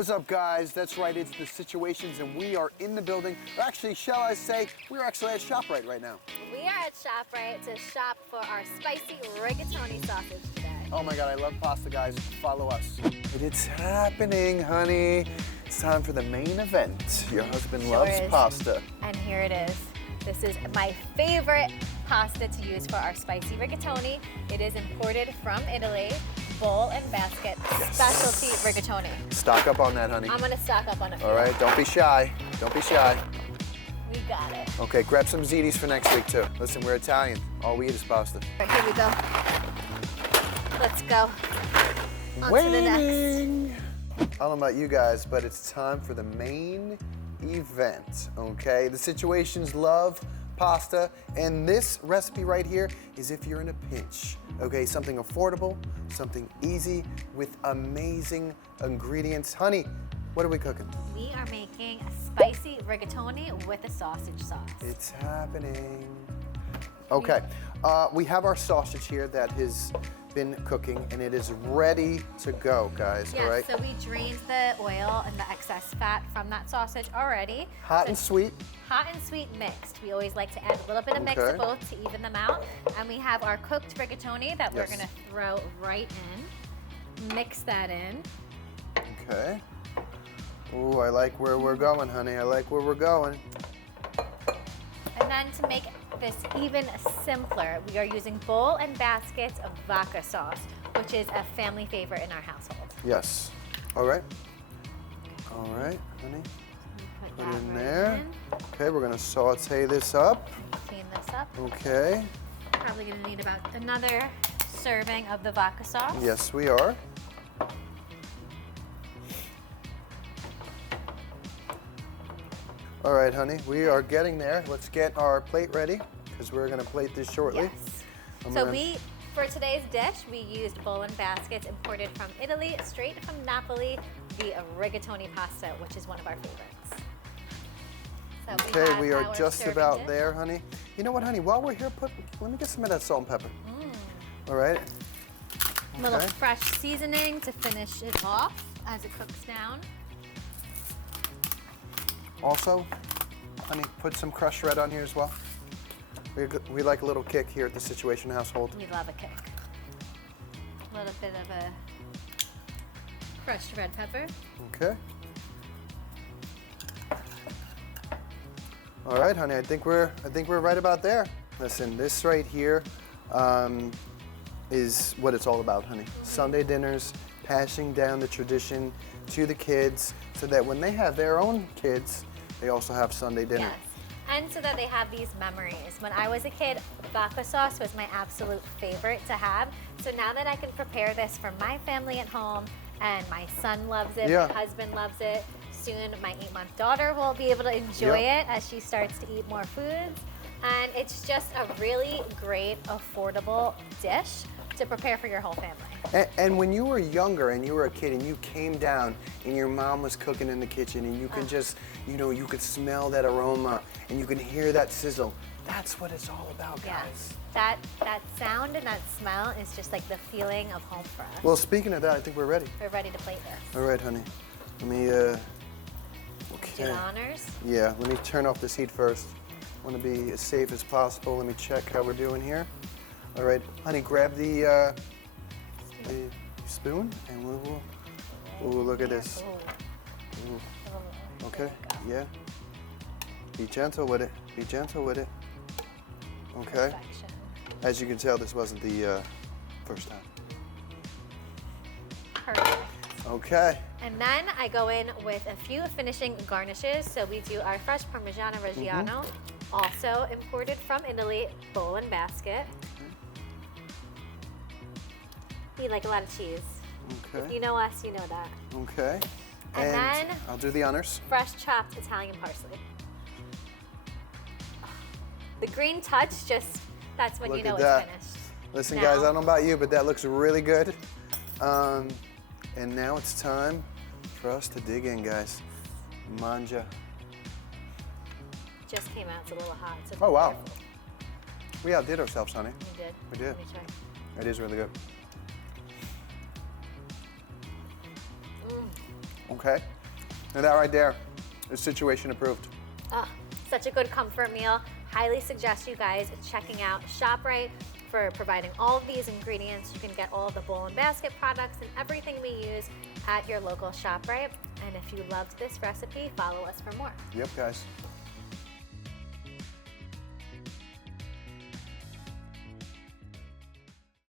What's up, guys? That's right, it's The Situations, and we are in the building. Or actually, shall I say, we're actually at ShopRite right now. We are at ShopRite to shop for our spicy rigatoni sausage today. Oh my God, I love pasta, guys. Follow us. It's happening, honey. It's time for the main event. Your husband loves pasta. And here it is. This is my favorite pasta to use for our spicy rigatoni. It is imported from Italy. Bowl and basket, specialty rigatoni. Stock up on that, honey. I'm gonna stock up on it. All right, don't be shy. Don't be shy. We got it. Okay, grab some ziti's for next week too. Listen, we're Italian. All we eat is pasta. All right, here we go. Let's go. On to the next. I don't know about you guys, but it's time for the main event, okay? The Situations love pasta, and this recipe right here is if you're in a pinch, okay? Something affordable, something easy with amazing ingredients. Honey, what are we cooking? We are making a spicy rigatoni with a sausage sauce. It's happening. Okay, we have our sausage here that has been cooking, and it is ready to go, guys. Yes, all right? So we drained the oil and the excess fat from that sausage already. Hot and sweet. Hot and sweet mixed. We always like to add a little bit of mix of both to even them out. And we have our cooked rigatoni that we're gonna throw right in. Mix that in. Okay. Ooh, I like where we're going, honey. I like where we're going. And then to make this even simpler, we are using bowl and baskets of vodka sauce, which is a family favorite in our household. Yes. All right. All right, honey. Put it in there. Okay, we're gonna saute this up. Clean this up. Okay. Probably gonna need about another serving of the vodka sauce. Yes, we are. All right, honey, we are getting there. Let's get our plate ready, because we're gonna plate this shortly. Yes. For today's dish, we used bowl and baskets imported from Italy, straight from Napoli, the rigatoni pasta, which is one of our favorites. So okay, we are just about there, honey. You know what, honey, while we're here, let me get some of that salt and pepper. All right. A little fresh seasoning to finish it off as it cooks down. Also, honey, put some crushed red on here as well. We like a little kick here at the Situation household. We love a kick. A little bit of a crushed red pepper. Okay. All right, honey, I think we're right about there. Listen, this right here is what it's all about, honey. Sunday dinners, passing down the tradition to the kids so that when they have their own kids, they also have Sunday dinner. Yes, and so that they have these memories. When I was a kid, vodka sauce was my absolute favorite to have. So now that I can prepare this for my family at home, and my son loves it, my husband loves it, soon my 8-month daughter will be able to enjoy it as she starts to eat more foods. And it's just a really great, affordable dish to prepare for your whole family. And when you were younger and you were a kid and you came down and your mom was cooking in the kitchen and you can just, you know, you could smell that aroma and you can hear that sizzle, that's what it's all about, guys. That sound and that smell is just like the feeling of home for us. Well, speaking of that, I think we're ready. We're ready to plate this. All right, honey. Let me, Do the honors? Yeah, let me turn off this heat first. I want to be as safe as possible. Let me check how we're doing here. All right, honey, grab the spoon and we'll ooh, look at this. Ooh. Okay, yeah. Be gentle with it. Be gentle with it. Okay. Perfection. As you can tell, this wasn't the first time. Perfect. Okay. And then I go in with a few finishing garnishes. So we do our fresh Parmigiano Reggiano, also imported from Italy, bowl and basket. We like a lot of cheese. Okay. If you know us, you know that. Okay. And then I'll do the honors. Fresh chopped Italian parsley. The green touch, that's when you know it's finished. Listen, guys, I don't know about you, but that looks really good. And now it's time for us to dig in, guys. Manja. Just came out, it's a little hot. So oh, wow. We outdid ourselves, honey. We did. We did. Let me try. It is really good. Okay? And that right there is situation approved. Oh, such a good comfort meal. Highly suggest you guys checking out ShopRite for providing all of these ingredients. You can get all the bowl and basket products and everything we use at your local ShopRite. And if you loved this recipe, follow us for more. Yep, guys.